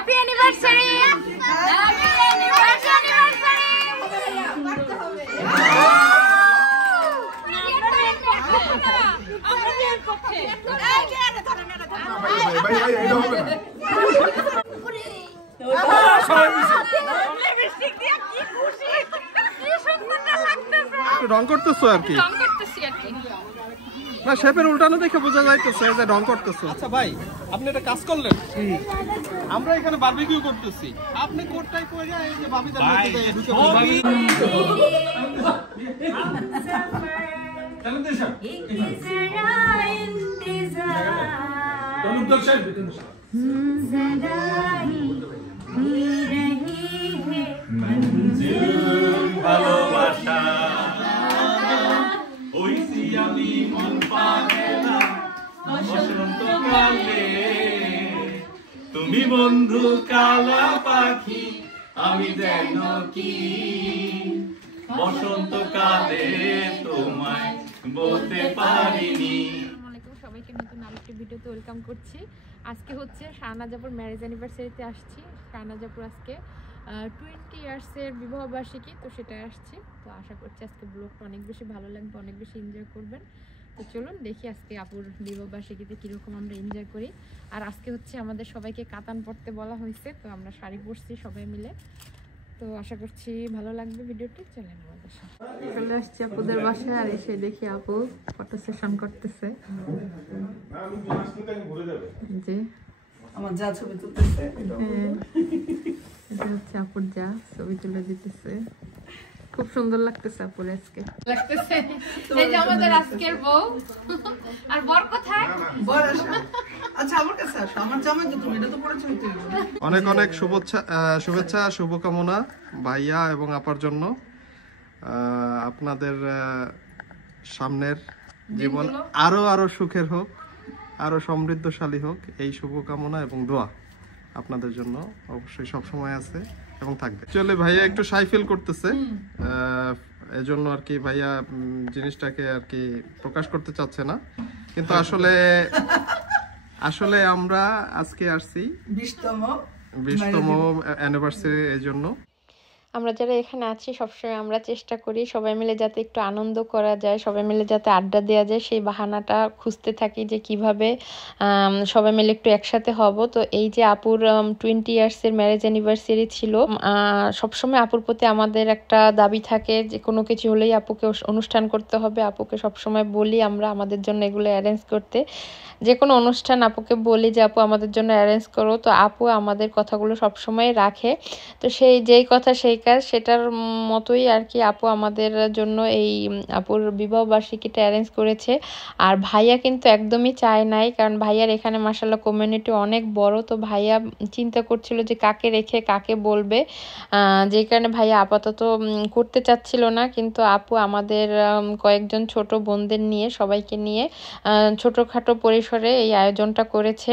Happy anniversary, happy anniversary. রং করতেছো আর কি? না, শেপের উল্টানো দেখে বোঝা যাইতেছে যে রং করতেছো। আচ্ছা ভাই, আপনি একটা কাজ করলেন, আমরা এখানে বারবিকিউ করতেছি, আপনি কোটটাই পরে এই যে ভাবিদের মধ্যে ঢুকে তুমি বন্ধু কালা পাখি, আমি যেন কি বসন্তকালে তোমায় বলতে পারিনি। সবাইকে নতুন আরেকটি ভিডিওতে ওয়েলকাম করছি। আজকে হচ্ছে শাহনাজ আপুর ম্যারেজ অ্যানিভার্সারিতে আসছি। শাহনাজ আপুর আজকে 20 ইয়ার্সের বিবাহ বার্ষিকী, তো সেটাই আসছি। তো আশা করছি আজকে ব্লগটা অনেক বেশি ভালো লাগবে, অনেক বেশি এনজয় করবেন। তো চলুন দেখি আজকে আপুর বিবাহ বার্ষিকীতে কীরকম আমরা এনজয় করি। আর আজকে হচ্ছে আমাদের সবাইকে কাতান পরতে বলা হয়েছে, তো আমরা শাড়ি পরছি সবাই মিলে। তো আশা করছি ভালো লাগবে ভিডিওটি। চলেন আমাদের সাথে। চলে আসছি আপুদের বাসায়, আর এসে দেখি আপু ফটো সেশন করতেছে। যে আমার যা ছবি তুলতেছে, এটা হচ্ছে আপুর যা ছবি তুলে দিতেছে। খুব সুন্দর লাগতেছে আপুর আজকে, লাগতেছে। এই যে আমাদের আজকের বউ। আর বর কোথায়? বর আসো। আচ্ছা আমার কাছে আসো, আমার জামাই তো তুমি, এটা তো পরে ছবি তুলবো। অনেক অনেক শুভেচ্ছা শুভকামনা ভাইয়া এবং আপার জন্য। আপনাদের সামনের জীবন আরো আরো সুখের হোক, আরো সমৃদ্ধশালী হোক, এই শুভকামনা এবং দোয়া আপনাদের জন্য অবশ্যই সব সময় আছে এবং থাকবে। চলে ভাইয়া একটু শাই ফিল করতেছে, এজন্য আর কি ভাইয়া জিনিসটাকে আর কি প্রকাশ করতে চাচ্ছে না, কিন্তু আসলে আমরা আজকে আসছি 20তম অ্যানিভার্সারি, এই জন্য আমরা যারা এখানে আছি সবসময় আমরা চেষ্টা করি সবাই মিলে যাতে একটু আনন্দ করা যায়, সবাই মিলে যাতে আড্ডা দেওয়া যায়, সেই বাহানাটা খুঁজতে থাকি যে কিভাবে সবাই মিলে একটু একসাথে হব। তো এই যে আপুর 20 ইয়ার্সের ম্যারেজ অ্যানিভার্সারি ছিল, সবসময় আপুর প্রতি আমাদের একটা দাবি থাকে যে কোনো কিছু হলেই আপুকে অনুষ্ঠান করতে হবে। আপুকে সবসময় বলি আমরা আমাদের জন্য এগুলো অ্যারেঞ্জ করতে, যে কোনো অনুষ্ঠান আপুকে বলি যে আপু আমাদের জন্য অ্যারেঞ্জ করো। তো আপু আমাদের কথাগুলো সবসময় রাখে। তো সেই যেই কথা সেই কাজ, সেটার মতোই আর কি আপু আমাদের জন্য এই আপুর বিবাহ বার্ষিকীটা অ্যারেঞ্জ করেছে। আর ভাইয়া কিন্তু একদমই চায় নাই, কারণ ভাইয়ার এখানে মাশাআল্লাহ কমিউনিটি অনেক বড়। তো ভাইয়া চিন্তা করছিল যে কাকে রেখে কাকে বলবে, যে কারণে ভাইয়া আপাতত করতে চাচ্ছিল না। কিন্তু আপু আমাদের কয়েকজন ছোট বোনদের নিয়ে, সবাইকে নিয়ে ছোটোখাটো পরিসরে এই আয়োজনটা করেছে।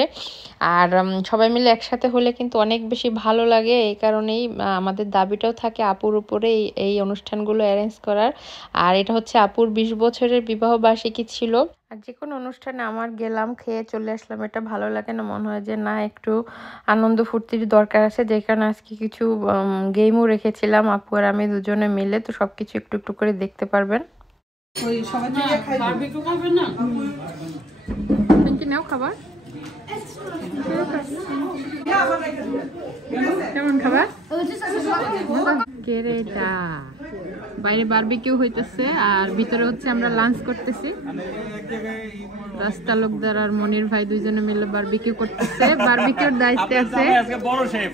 আর সবাই মিলে একসাথে হলে কিন্তু অনেক বেশি ভালো লাগে। এই কারণেই আমাদের দাবিটাও থাকে আপুর উপরে এই অনুষ্ঠানগুলো অ্যারেঞ্জ করার। আর এটা হচ্ছে আপুর 20 বছরের বিবাহ বার্ষিকী ছিল। আর যে কোনো অনুষ্ঠানে আমার গেলাম, খেয়ে চলে আসলাম, এটা ভালো লাগে না, মনে হয় যে না একটু আনন্দ ফুর্তির দরকার আছে। যে কারণে আজকে কিছু গেমও রেখেছিলাম আপু আর আমি দুজনে মিলে। তো সবকিছু একটু একটু করে দেখতে পারবেন। ওই সবাই মিলে খাই, বারবিকিউ করবেন না? কি নাও খাবার? কেমন খাবার? কেরেটা বাইরে বারবিকিউ হইতেছে আর ভিতরে হচ্ছে আমরা লাঞ্চ করতেছি। রাস্তা লোকদার আর মনির ভাই দুইজনে মিলে বারবিকিউ করতেছে, বারবিকিউর দায়িত্বে আছে বড় শেফ।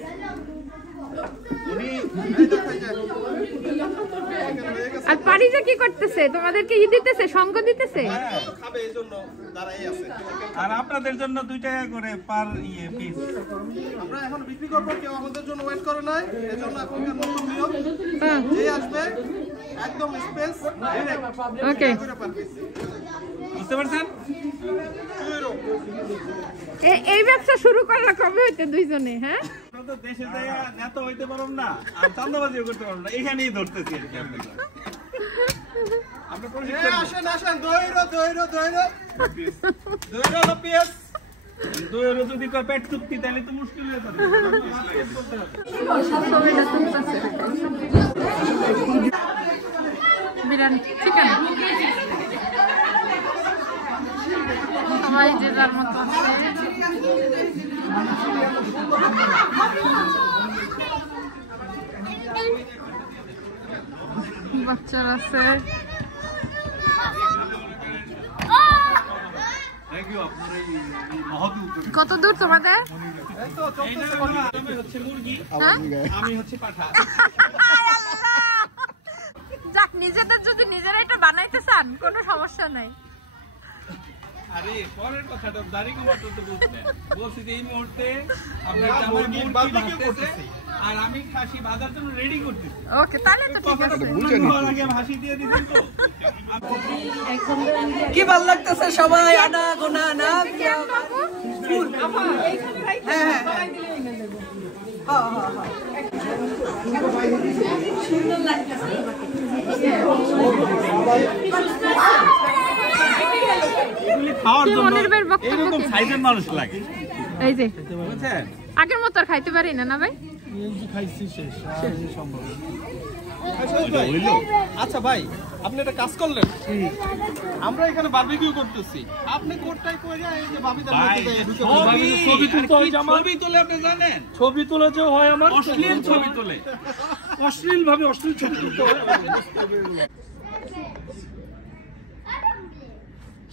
আর পারিজা কি করতেছে? তোমাদেরকে ই দিতেছে, সঙ্গ দিতেছে। খাবে এইজন্য দাঁড়াই আছে। আর আপনাদের জন্য 2 টাকা করে পার পিস। আমরা এখন বিক্রি করব, কেউ আমাদের জন্য ওয়েট করে নাই, এজন্য এখনকার নতুন নিয়ম, যে আসবে একদম স্পেস ওকে, বুঝতে পারছেন? এই ব্যবসা শুরু করলা কবে হইতে দুইজনে? হ্যাঁ, আমরা তো দেশে যাই নেতা হইতে পারব না আর চাঁদাবাজিও করতে পারব না, এখানেই ধরতেছি আর কি। আমরা প্রশিক্ষণ আসেন দইরো পিএস দইরো যদি কয় পেট চুক্তি তাহলে তো মুশকিল হয়ে যাবে। বিরিয়ানি চিকেন সবাই যে যার মতো আছে। বাচ্চারা আছে। কত দূর তোমাদের? যাক, নিজেদের যদি নিজেরা এটা বানাইতে চান কোনো সমস্যা নাই। আরে পরের কথাটা দাড়ি কমাতে তো বুঝলেন, বলছি যে এই মুহূর্তে আপনার জামাই মুরগি ভাজতেছে আর আমি খাসি ভাজার জন্য রেডি করতেছি। ওকে, তাহলে তো ঠিক আছে। আগে আমি হাসি দিয়ে দিবেন তো। কি ভালো লাগতেছে সবাই আনা গোনা না সুন্দর লাগতেছে। খাওয়ার জন্য এরকম সাইজের মানুষ লাগে। এই যে বুঝছেন, আগের মতো আর খাইতে পারি না, না ভাই? আচ্ছা ভাই, আপনি একটা কাজ করলেন, আমরা এখানে বারবিকিউ করতেছি, আপনি কোটটাই কইরা এই যে ভাবিদের মধ্যে ঢুকে ছবি তুলতে হয়। ছবি তুলে আপনি জানেন, ছবি তোলা যে হয় আমার অশ্লীল ছবি তুলে, অশ্লীল ভাবে অশ্লীল ছবি তুলতে হয়।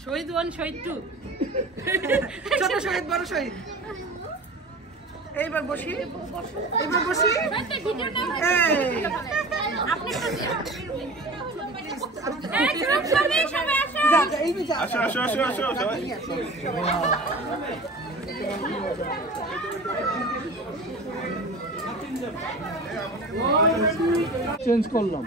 শহীদ 1 শহীদ 2 ছোট শহীদ বড় শহীদ। এইবার বসি, এইবার বসি। আসো আসো আসো আসো সবাই। চেঞ্জ করলাম।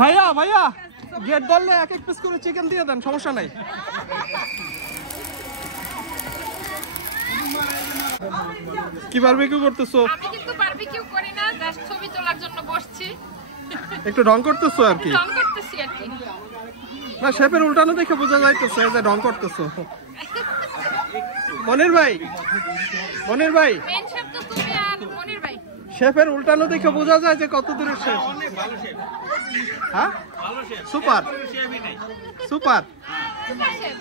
ভাইয়া ভাইয়া গেট ধরলে এক এক পিস করে চিকেন দিয়ে দেন, সমস্যা নাই। কি বারবিকিউ করতেছো? আমি কিন্তু বারবিকিউ করি না, জাস্ট ছবি তোলার জন্য বসছি। একটু রং করতেছো আর কি? রং করতেছি আর কি। না, শেপের উল্টানো দেখে বোঝা যাইতেছে যে রং করতেছো। মনির ভাই, মনির ভাই, মেন শেফ তো তুমি আর মনির ভাই। শেপের উল্টানো দেখে বোঝা যায় যে কত দূরের শেফ। অনেক ভালো শেফ, হ্যাঁ, ভালো শেফ, সুপার শেফই নাই। সুপার। সুপার শেফ,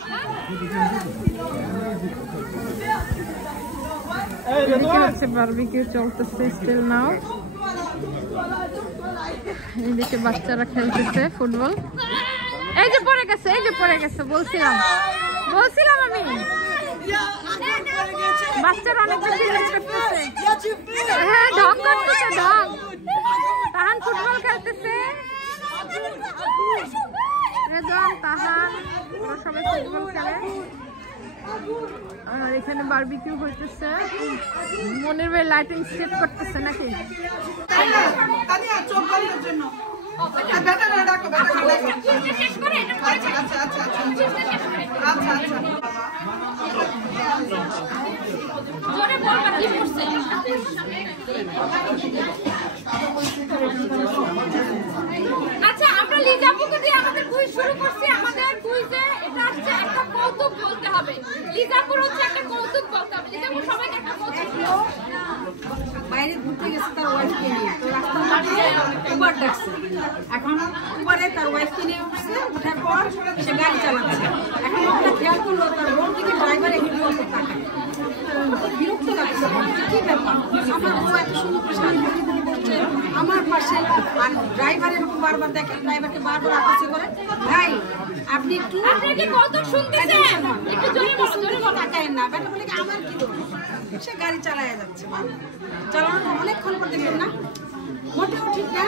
এদিকে হচ্ছে বারবিকিউ চলতেছে স্টিল নাও। এদিকে বাচ্চারা খেলতেছে ফুটবল। এই যে পড়ে গেছে, এই যে পড়ে গেছে, বলছিলাম বলছিলাম আমি। বাচ্চারা অনেক বেশি হেল্প করতেছে। হ্যাঁ, ঢং করতেছে, ঢং। তাহান ফুটবল খেলতেছে, রেদন তাহান ওরা সবাই ফুটবল খেলে। আর এখানে বারবিকিউ হইতেছে। মনির ভাই লাইটিং সেট করতেছে নাকি? চোখ বন্ধের জন্য ব্যাটারা ডাকো, ব্যাটারা ডাকো। আচ্ছা আচ্ছা আচ্ছা আচ্ছা আচ্ছা। জোরে বলবা কি করছে। আচ্ছা, আমরা লিজাপুকে দিয়ে আমাদের কুইজ শুরু করছি। আমাদের কুইজে এটা হচ্ছে একটা কৌতুক বলতে হবে। লিজাপুর হচ্ছে একটা কৌতুক বলতে হবে। লিজাপুর সবাইকে একটা কৌতুক বলো। বাইরে ঘুরতে গেছে তার ওয়াইফকে নিয়ে, তো রাস্তার মাঝে উবার ডাকছে। এখন উবারে তার ওয়াইফকে নিয়ে উঠছে, উঠার পর সে গাড়ি চালাচ্ছে। এখন আমরা খেয়াল করলো তার রোড থেকে ড্রাইভার এখানে বলতে তাকায়। বিরক্ত লাগছে, কি ব্যাপার, আমার বউ এত সুন্দর করে শাড়ি পরে বসছে আমার পাশে, আর ড্রাইভার এরকম বারবার দেখে, ড্রাইভারকে বারবার আকর্ষণ করে। ভাই আপনি একটু কৌতুক শুনতেছেন, একটু জোরে বলো, জোরে বলো। তাকায় না, ব্যাটা বলে কি আমার কি দোষ, সে গাড়ি চালায় যাচ্ছে। চালানোর অনেকক্ষণ পর দেখবেন না, মোটেও ঠিক না।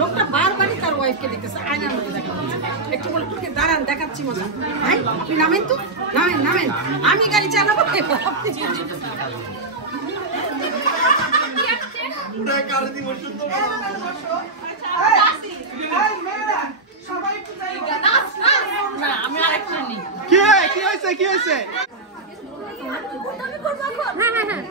লোকটা বারবারই তার ওয়াইফকে দেখতেছে, আয়নার মধ্যে দেখা যাচ্ছে। একটু বলে তোকে দাঁড়ান, দেখাচ্ছি মজা। ভাই আপনি নামেন তো, নামেন নামেন, আমি গাড়ি চালাবো। কি হয়েছে, কি হয়েছে? হ্যাঁ হ্যাঁ হ্যাঁ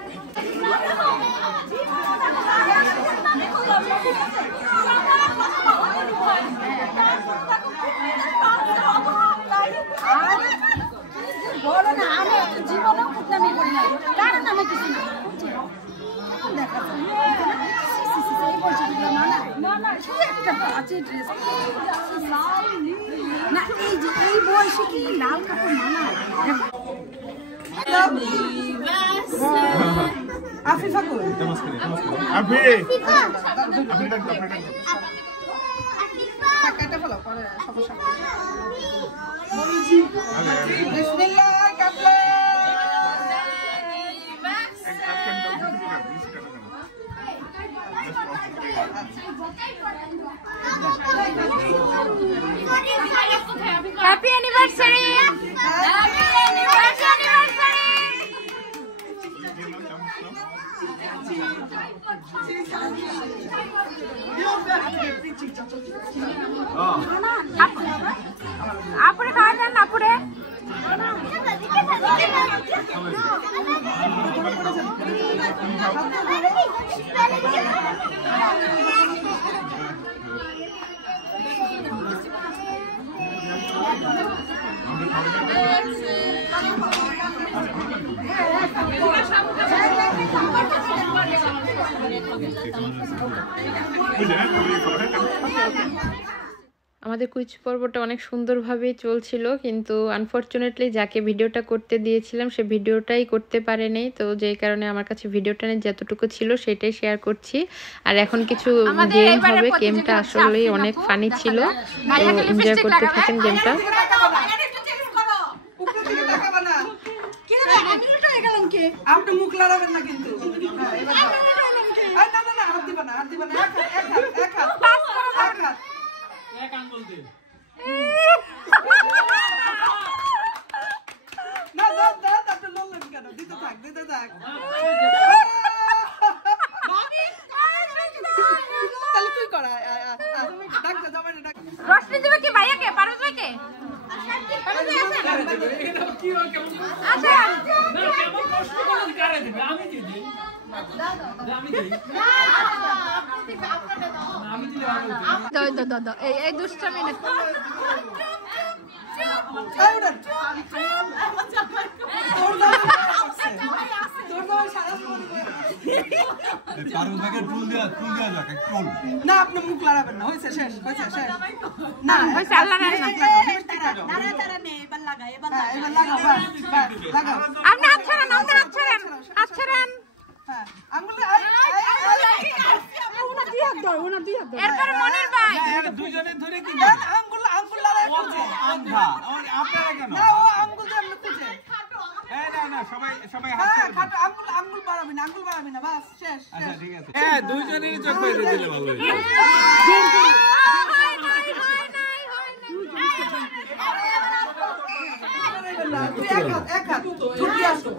বদনামি করি না, কারণ আমি কিছু না দেখা না, এই যে এই বয়সে কি লাল কাপড় মানায়? আফিফা কই? টাকাটা ফলো করে সমস্যা বিসমিল্লাহ Kapla happy anniversary, happy anniversary. আপুরে খাওয়া যান না আপুরে। আমাদের কুইজ পর্বটা অনেক সুন্দরভাবেই চলছিল, কিন্তু আনফরচুনেটলি যাকে ভিডিওটা করতে দিয়েছিলাম সে ভিডিওটাই করতে পারেনি। তো যেই কারণে আমার কাছে ভিডিওটা যতটুকু ছিল সেটাই শেয়ার করছি। আর এখন কিছু গেম হবে, গেমটা আসলে অনেক ফানি ছিল, তো এনজয় করতে থাকেন গেমটা। আপনি মুখ লড়াবেন না কিন্তু, না না না হাত দিবা না, হাত দিবা না, এক হাত না দাদা আপনি লড়লেন কেন? দিতে থাক তাহলে তুই করা ডাক দে জামাই ডাক। রোশনি দিবে কি ভাইয়াকে, পারবে ভাইকে? আচ্ছা এই দুষ্টামি না। না আপনি মুখ লড়াবেন না, হয়েছে শেষ না হয়েছে, আল্লাহ রাখে না। আপনি হাত ছাড়েন, হাত ছাড়েন। এরপরে মনির ভাই দুইজনে ধরে কি আঙ্গুল লড়াই করছে। আপনারা কেন? না ও আঙ্গুল দিয়ে আপনি খুঁজে। না সবাই হাত হ্যাঁ ছেড়ে খাটো আঙ্গুল বাড়াবি না বাস শেষ। আচ্ছা ঠিক আছে। হ্যাঁ দুইজনেরই চোখ বাইরে দিলে ভালো হইতো। এক হাত ছুটি আসো।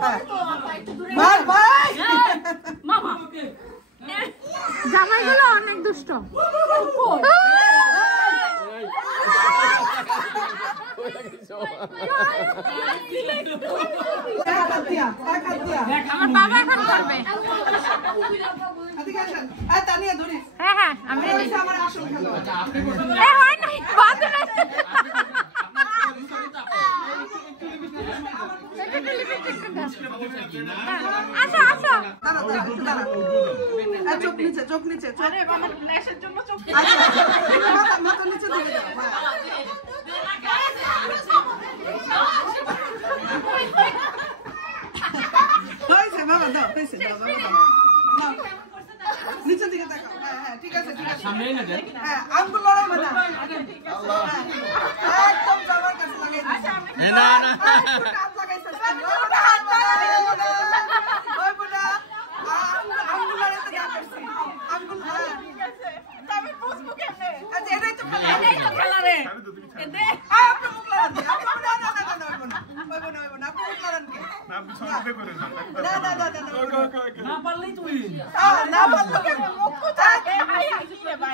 ভাই জামাইগুলো অনেক দুষ্ট। আমার বাবা এখন করবে। তানিয়া ধরিস। হ্যাঁ আমি রেডি। আমার আসল খেলা। হয় নাই বাদ নাই। আসো চোখ নিচে মাথা নিচে দিকে যাও। হয়েছে বাবা দাও, হয়েছে নিচের দিকে তাকাও। হ্যাঁ ঠিক আছে হ্যাঁ আঙ্গুল লড়াইবে না, একদম জামার কাছে লাগাই দিছি। না হাত লাগাইছে ওই বুড়া আঙ্গুল লড়াইতে না করছি আঙ্গুল। ঠিক আছে তবে বুঝবো কেমনে? আচ্ছা এটাই তো খেলা রে। আপনি মুখ লড়ান না, আপনি মুখ লড়ান কে? আপনি সঙ্গে করেন না না পারলেই তুই না পারলে মুখ কোথায়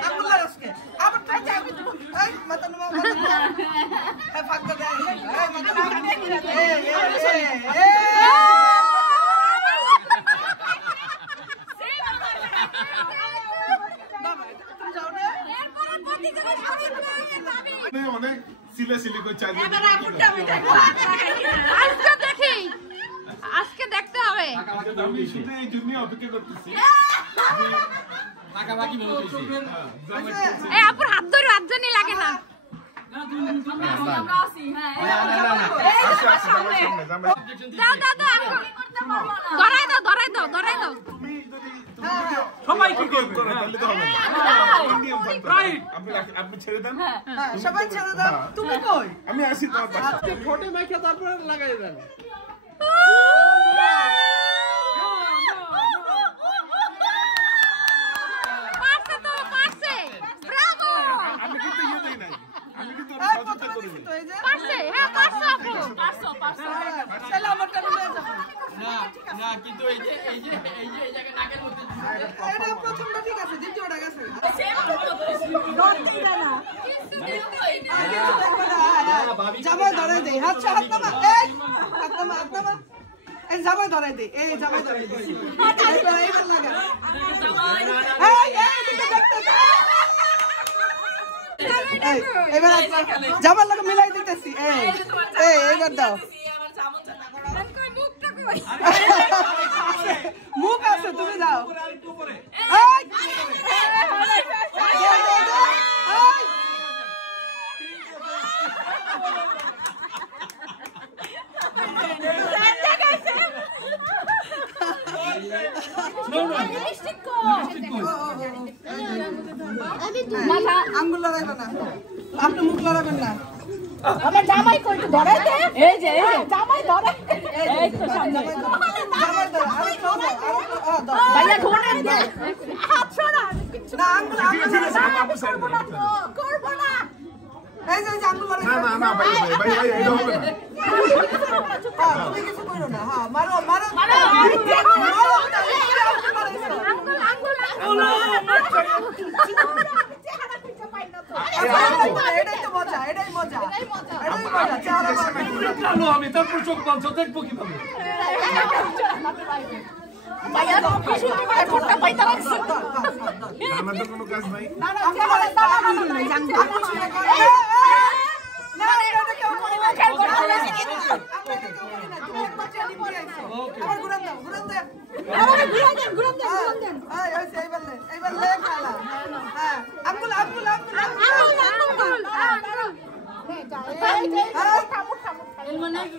আঙ্গুল লড়াসকে আবার তুই যাবি এই মাথা নামা এই ফাঁকা দে এই মাথা অনেক সিলে করছে আজকে দেখি হয় আমি শুধু এই জন্যই অপেক্ষা করতেছি টাকা বাকি বলতেছি এই আপুর হাত ধরে হাত জানি লাগে না ধরাই দাও সবাই কি করবে তাহলে তো হবে না আপনি ছেড়ে দেন সবাই ছেড়ে দাও তুমি কই আমি আসি তোমার পাশে ঠোঁটে মাইখা তারপরে লাগাই দেন আমি কিন্তু ইয়ে দেই নাই আমি কিন্তু সচেতন করি তো এই যে চলো আমার কাছে নিয়ে যাও না কিন্তু এই যে জায়গা নাকের মধ্যে এটা প্রথমটা ঠিক আছে দ্বিতীয়টা গেছে জামাই ধরে দে হাত নামা এই হাত নামা এই জামাই ধরে দে এই জামাই ধরে দে এইবার লাগা এবার জামার লাগে মিলাই দিতেছি এইবার দাও মুখ আছে তুমি দাও আঙ্গুল লড়াইবে না আপনি মুখ লড়াবেন না আমার জামাই কই তো ধরে দে এই যে জামাই ধরে এই তো সামনে জামাই ধরো ভাইয়া ধরে দে হাত ছড়া না আঙ্গুল করব না এই যে আঙ্গুল লড়াই না না ভাই এটা হবে না তুমি কিছু করো না হ্যাঁ মারো এটাই তো মজা এটাই মজা চেহারা জানো আমি তারপর চোখ বন্ধ দেখবো কিভাবে ভাইয়া তো কিছু কি ফোনটা পাইতা রাখছ আমার তো কোনো কাজ নাই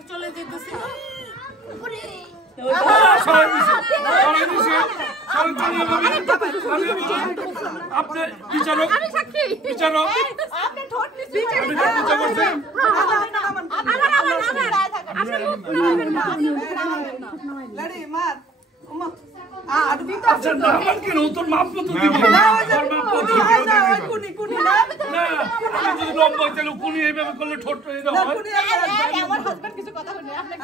চলে যেতেছি আপনি বিচারক আচ্ছা না আমার কেন তোর মাপ মতো দিবি লম্বা চালু কুনি এইভাবে করলে ঠোঁট আমার হাজবেন্ড কিছু কথা বলে আপনি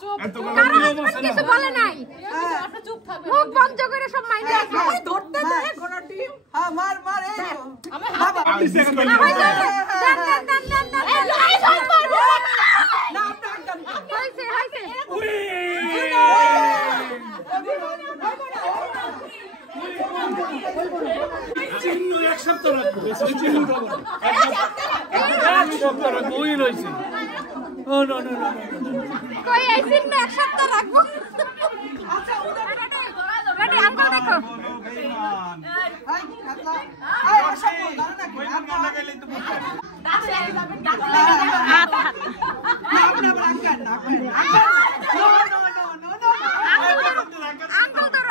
চুপ কিছু বলে নাই আপনি চুপ থাকবেন মুখ বন্ধ করে সব মাইন্ডে আছে ধরতে দে ঘোড়া টিম মার এই তো বাবা চিহ্ন এক সপ্তাহ রাখবো এক সপ্তাহ রাখবো ওই রয়েছে ও না না না কই আইছিন না এক সপ্তাহ রাখবো রেডি আঙ্গুল দেখো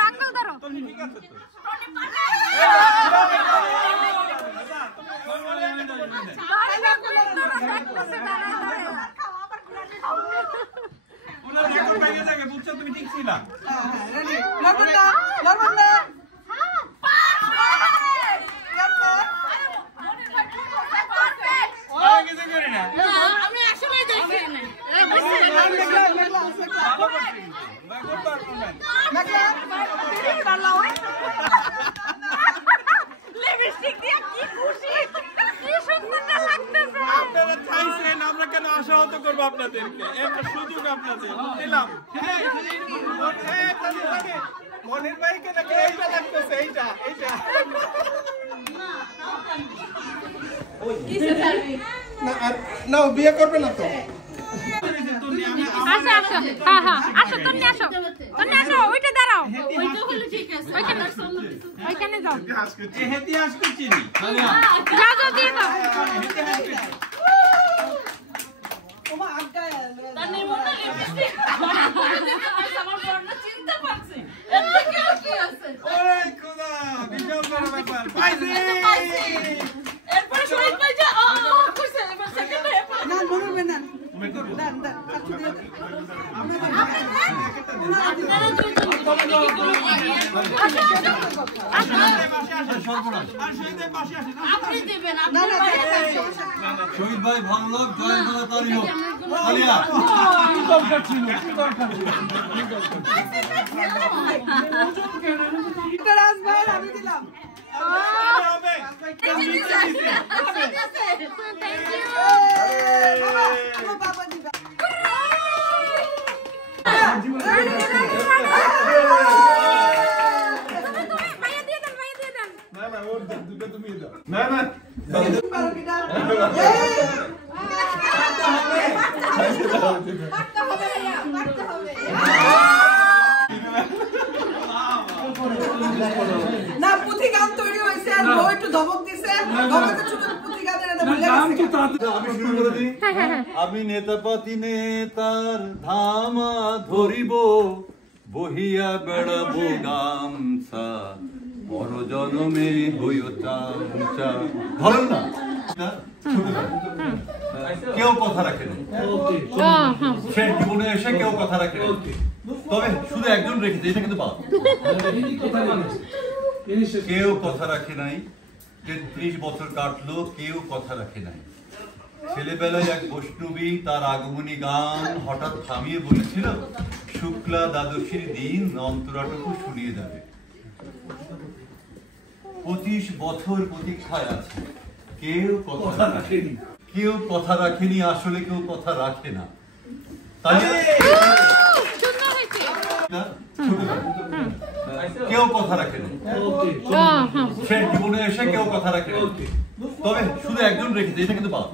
আঙ্গুল ধরো তুমি ঠিক ছিল আমি আসলে দেখি লিপস্টিক দিয়ে কি খুশি কি সুন্দর লাগতেছে আপনারা চাইছেন আমরা কেন আশাহত করবো আপনাদেরকে একটা সুযোগ আপনাদের দিলাম মনির ভাইকে নাকি এইটা লাগতেছে এইটা না বিয়ে করবে না তো আসো আসো হ্যাঁ হ্যাঁ আসো তুমি আসো ওইটা দাঁড়াও ওইখানে যাও হেতি আসতে চিনি যাও যাও দিয়ে দাও ওমা আগায় তানের মতো লিপস্টিক আমার বর্ণ চিনতে পারছি এতে কি আছে ওরে খোদা বিশাল বড় ব্যাপার পাইছি এরপর শরীর পাই যা কইছে এবার সেকেন্ডে না মনে না শহীদ ভাই ভালো লোক জয় বাংলা তারি হোক আমি দিলাম বাবা দিবা না পুঁথি গান তৈরি হয়েছে আর বউ একটু ধমক দিছে ধমকের ছোট পুঁথি গানের এটা ভুলে গেছে আমি শুরু করে দিই আমি নেতাপাতি নেতার ধামা ধরিব বহিয়া বেড়াবো গামছা বড় জনমে হইও চামচা ধরেন না কেউ কথা রাখে না সে জীবনে এসে কেউ কথা রাখে না তবে শুধু একজন রেখেছে এটা কিন্তু বাদ কেউ কথা রাখে নাই 33 বছর কাটলো কেউ কথা রাখে নাই ছেলেবেলায় এক বৈষ্ণবী তার আগমনী গান হঠাৎ থামিয়ে বলেছিল শুক্লা দ্বাদশীর দিন অন্তরাটুকু শুনিয়ে যাবে 25 বছর প্রতীক্ষায় আছে কেউ কথা রাখেনি কেউ কথা রাখেনি আসলে কেউ কথা রাখে না তাই কেউ কথা রাখে না সে জীবনে এসে কেউ কথা রাখে না তবে শুধু একজন রেখেছে এটা কিন্তু বাদ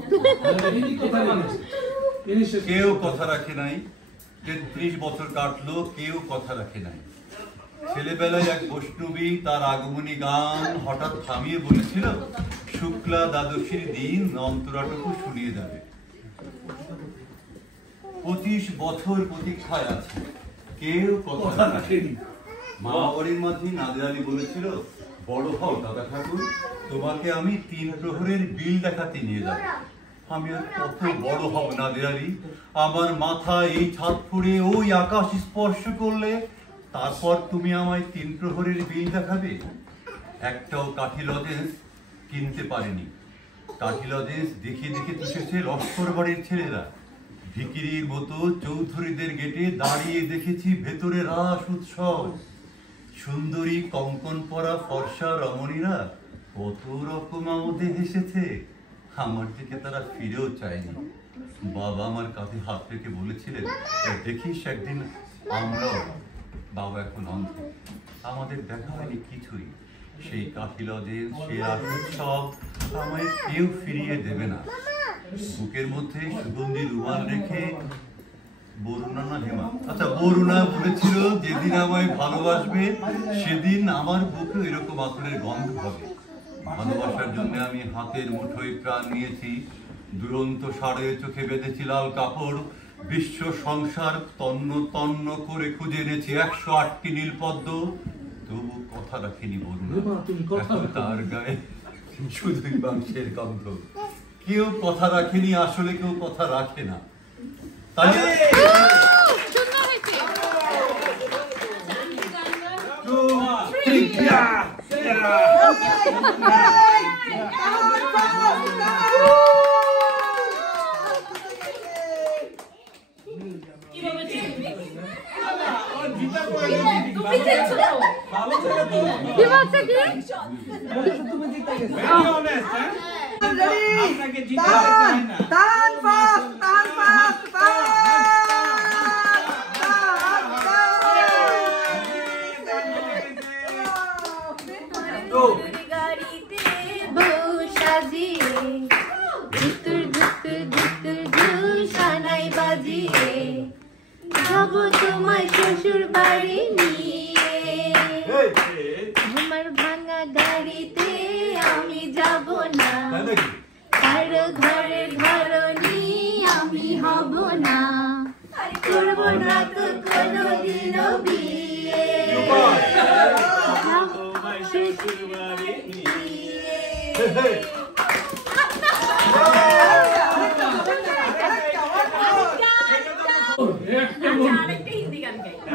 কেউ কথা রাখে নাই 33 বছর কাটলো কেউ কথা রাখে নাই ছেলেবেলায় এক বৈষ্ণবী তার আগমনী গান হঠাৎ থামিয়ে বলেছিল শুক্লা দ্বাদশীর দিন অন্তরাটুকু শুনিয়ে যাবে 25 বছর প্রতীক্ষায় আছে কেউ কথা রাখেনি মা বাড়ির মধ্যে নাদির আলী বলেছিল বড় হও দাদা ঠাকুর তোমাকে আমি 3 প্রহরের বিল দেখাতে নিয়ে যাব আমি আর কত বড় হব নাদির আলী আমার মাথা এই ছাদ ফুঁড়ে ওই আকাশ স্পর্শ করলে তারপর তুমি আমায় 3 প্রহরের বিল দেখাবে একটাও কাঠি লজেন্স কিনতে পারেনি কাঠি লজেন্স দেখে দেখে তুষেছে লস্কর বাড়ির ছেলেরা ভিকিরির মতো চৌধুরীদের গেটে দাঁড়িয়ে দেখেছি ভেতরে রাস উৎসব সুন্দরী কঙ্কন পরা ফর্সা রমণীরা কত রকম আমোদে হেসেছে আমার দিকে তারা ফিরেও চায়নি বাবা আমার কাঁধে হাত রেখে বলেছিলেন দেখিস একদিন আমরাও বাবা এখন অন্ধ আমাদের দেখা হয়নি কিছুই সেই কাফিলদের সে উৎসব আমায় কেউ ফিরিয়ে দেবে না বুকের মধ্যে সুগন্ধি রুমাল রেখে বরুণা না হেমা আচ্ছা বরুণা বলেছিল যেদিন আমায় ভালোবাসবে সেদিন আমার বুকে এরকম আতরের গন্ধ হবে ভালোবাসার জন্য আমি হাতের মুঠোয় প্রাণ নিয়েছি দুরন্ত সাড়ে চোখে বেঁধেছি লাল কাপড় বিশ্ব সংসার তন্ন তন্ন করে খুঁজে এনেছি 108টি নীলপদ্ম তবু কথা রাখিনি বরুণা এখন তার গায়ে শুধুই বাংশের গন্ধ কেউ কথা রাখেনি আসলে কেউ কথা রাখে না তাই শ্বশুর বাড়ি নিয়ে আমার ভাঙা গাড়িতে আমি যাব না আর ঘরের ঘরনি আমি হব না করব না তো কোনোদিনও বিয়ে শ্বশুর বাড়ি নিয়ে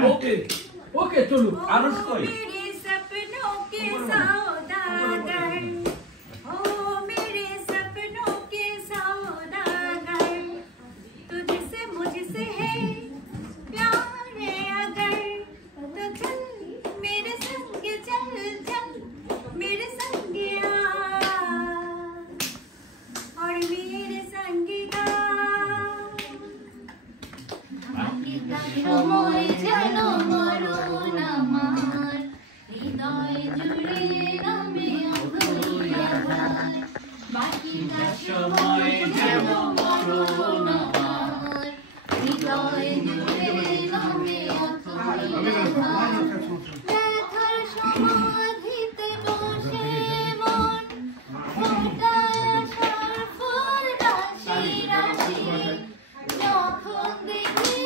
ओके ओके चलो आरुष कोई मेरे सपनों के सौदागर ओ मेरे सपनों के सौदागर तुझसे मुझसे है प्यार अगर तो चल मेरे संग चल चल मेरे संग आ और मेरे संग गा সময় যেন মরণ আমার হৃদয় জুড়ে নামে অথই আধার বাকিটা সময় যেন মরণ আমার হৃদয় জুড়ে নামে অথই আধার ব্যথার সমাধিতে বসে মন ফোটায় আশার ফুল রাশি রাশি যখন দেখি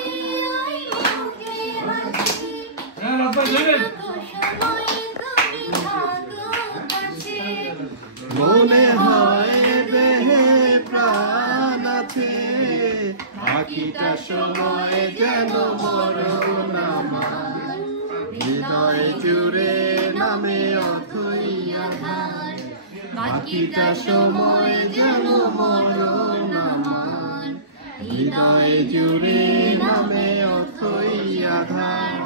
মনে হয় দেহে প্রাণ আছে বাকিটা সময় যেন মরণ আমার হৃদয় জুড়ে নামে অথই আধার বাকিটা সময় যেন মরণ আমার হৃদয় জুড়ে নামে অথই আধার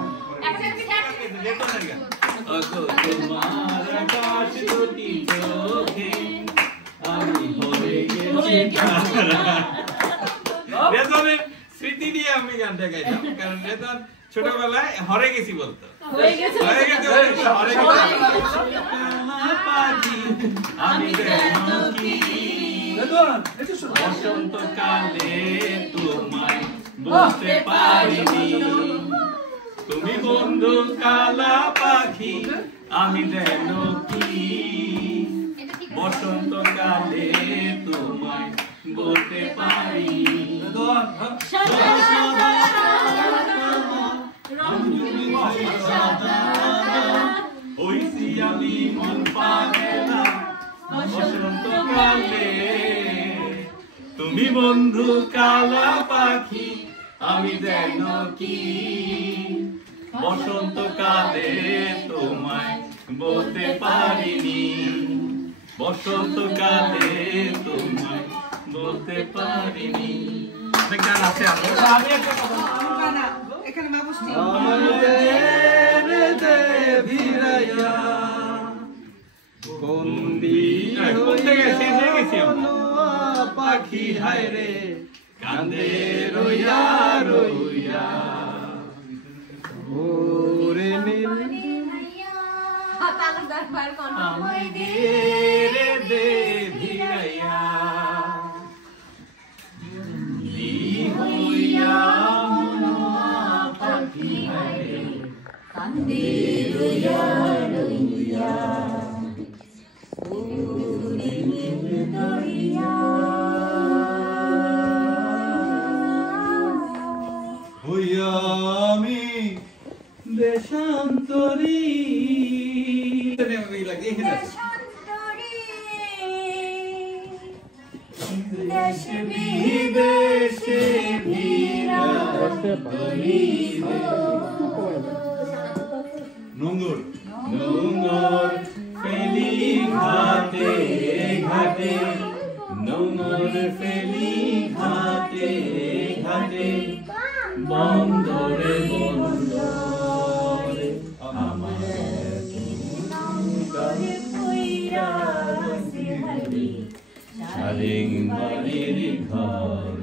তোমার আকাশ দুটি চোখে আমি হয়ে গেছি রেতনের স্মৃতি দিয়ে আমি গানটা গাইলাম কারণ রেতন ছোটবেলায় হরে গেছি বলতো হরে গেছি আমি বসন্তকালে তোমায় বুঝতে পারিনি তুমি বন্ধু কালা পাখি আমি যেন কি বসন্তকালে তোমায় বলতে পারি হইছি আমি মন পাগলা বসন্তকালে তুমি বন্ধু কালা পাখি আমি যেন কি বসন্তকালে তোমায় বলতে পারিনি বসন্তকালে তোমায় বলতে পারিনি অনেক গান আছে আমি একটা এখানে মা বসছি পাখি হায় রে কান্দে রইয়া রইয়া ওরে নীল আমায় দে রে দে ভিড়াইয়া দি হইয়া পাখি হায় রে কান্দে রইয়া রইয়া ওরে নীল দরিয়া হইয়া আমি দেশান্তরী দেশ বিদেশে নোংর নোংর ফেলি ঘাটে ঘাটে নোংর ফেলি ঘাটে ঘাটে বন্দরে বন্দরে আমার সারেং বাড়ির ঘর